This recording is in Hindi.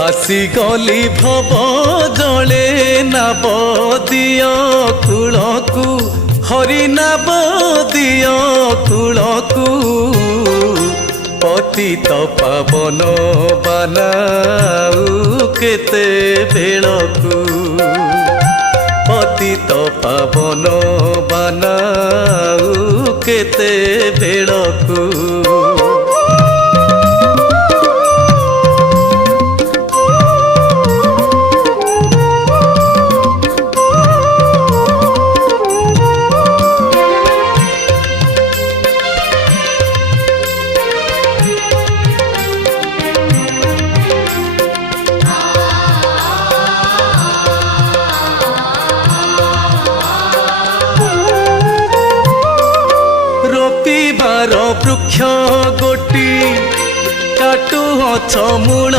भासी गली भव जले नाब दिय कूलकू हरि नाब दिय कूलकू पतित पावन बानाऊ केते बेलकू पतित पावन बानाऊ केते बेलकू रोपिबार वृक्ष गोटी काटू अछ मूल